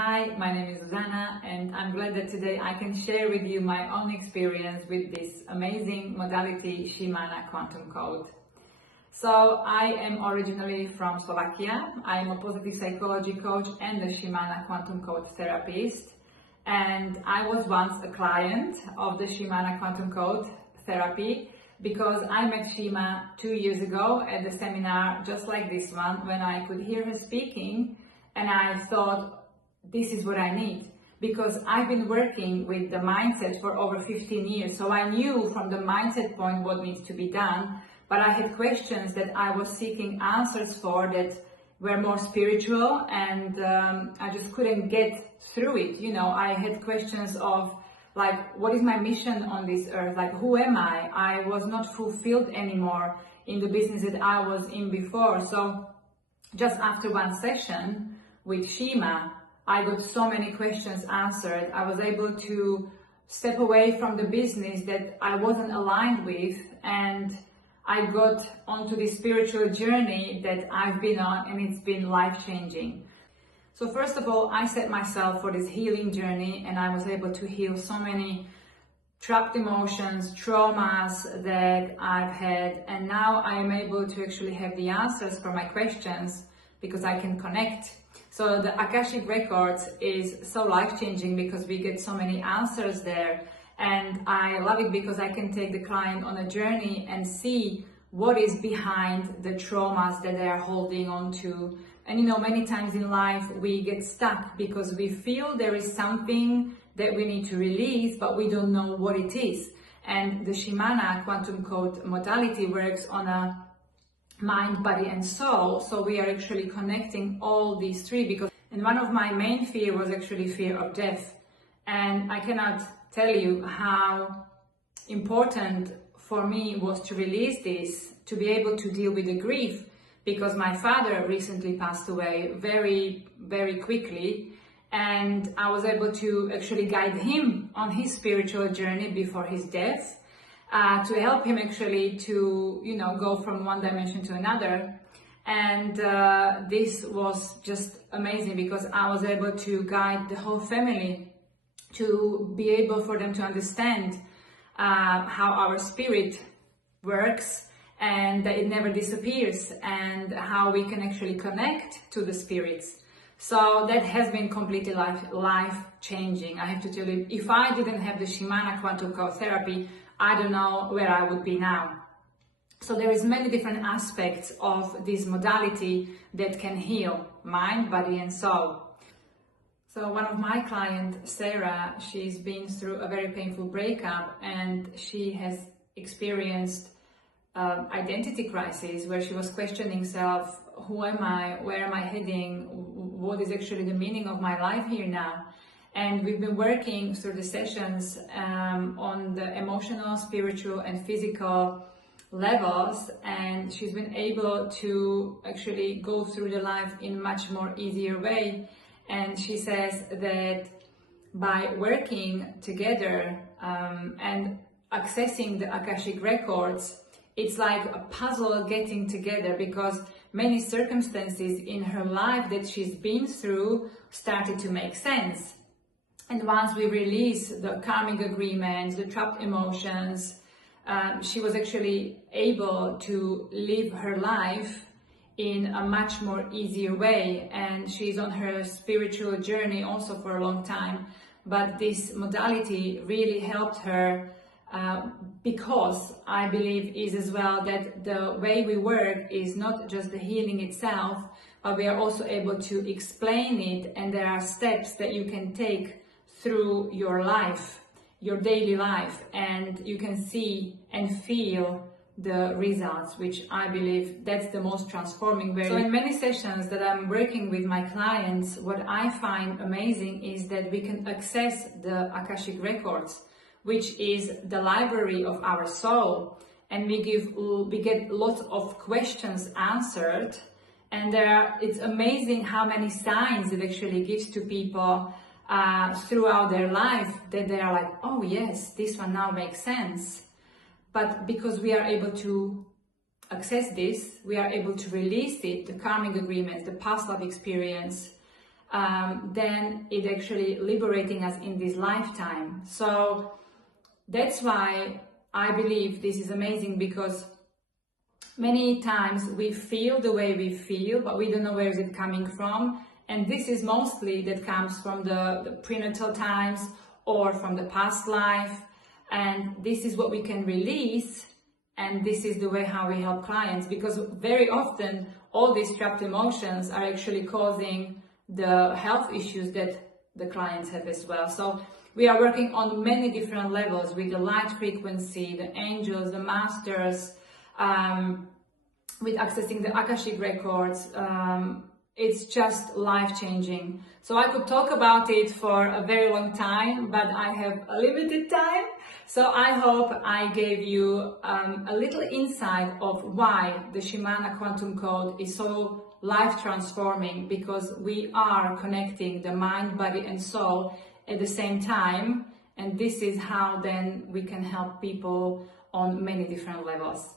Hi, my name is Zuzana and I'm glad that today I can share with you my own experience with this amazing modality, Shimana Quantum Code. So I am originally from Slovakia. I am a positive psychology coach and a Shimana Quantum Code Therapist. And I was once a client of the Shimana Quantum Code Therapy because I met Shima 2 years ago at the seminar just like this one when I could hear her speaking, and I thought, this is what I need, because I've been working with the mindset for over 15 years. So I knew from the mindset point what needs to be done, but I had questions that I was seeking answers for that were more spiritual, and I just couldn't get through it. You know, I had questions of like, what is my mission on this earth? Like, who am I? I was not fulfilled anymore in the business that I was in before. So just after one session with Shima, I got so many questions answered. I was able to step away from the business that I wasn't aligned with, and I got onto this spiritual journey that I've been on, and it's been life-changing. So first of all, I set myself for this healing journey, and I was able to heal so many trapped emotions, traumas that I've had, and now I am able to actually have the answers for my questions because I can connect. So the Akashic Records is so life-changing because we get so many answers there, and I love it because I can take the client on a journey and see what is behind the traumas that they are holding on to. And you know, many times in life we get stuck because we feel there is something that we need to release, but we don't know what it is. And the Shimana Quantum Code modality works on a mind, body and soul. So we are actually connecting all these three, and one of my main fear was actually fear of death. And I cannot tell you how important for me was to release this, to be able to deal with the grief, because my father recently passed away very, very quickly. And I was able to actually guide him on his spiritual journey before his death. To help him actually to, you know, go from one dimension to another. And this was just amazing because I was able to guide the whole family to be able for them to understand how our spirit works and that it never disappears, and how we can actually connect to the spirits. So that has been completely life-changing. I have to tell you, if I didn't have the Shimana Quantum Code Therapy, I don't know where I would be now. So there is many different aspects of this modality that can heal mind, body and soul. So one of my clients, Sarah, she's been through a very painful breakup, and she has experienced identity crisis where she was questioning self, who am I, where am I heading, what is actually the meaning of my life here now. And we've been working through the sessions on the emotional, spiritual and physical levels, and she's been able to actually go through the life in much more easier way. And she says that by working together and accessing the Akashic Records, it's like a puzzle getting together, because many circumstances in her life that she's been through started to make sense. And once we release the karmic agreements, the trapped emotions, she was actually able to live her life in a much more easier way. And she's on her spiritual journey also for a long time. But this modality really helped her because I believe is as well that the way we work is not just the healing itself, but we are also able to explain it, and there are steps that you can take through your life, your daily life, and you can see and feel the results, which I believe that's the most transforming way. So in many sessions that I'm working with my clients, what I find amazing is that we can access the Akashic Records, which is the library of our soul, and we get lots of questions answered, and it's amazing how many signs it actually gives to people throughout their life, that they are like, oh yes, this one now makes sense. But because we are able to access this, we are able to release it, the karmic agreements, the past love experience, then it actually liberating us in this lifetime. So that's why I believe this is amazing, because many times we feel the way we feel, but we don't know where is it coming from. And this is mostly that comes from the prenatal times or from the past life. And this is what we can release. And this is the way how we help clients, because very often all these trapped emotions are actually causing the health issues that the clients have as well. So we are working on many different levels with the light frequency, the angels, the masters, with accessing the Akashic records. It's just life-changing. So I could talk about it for a very long time, but I have a limited time. So I hope I gave you a little insight of why the Shimana Quantum Code is so life-transforming, because we are connecting the mind, body and soul at the same time. And this is how then we can help people on many different levels.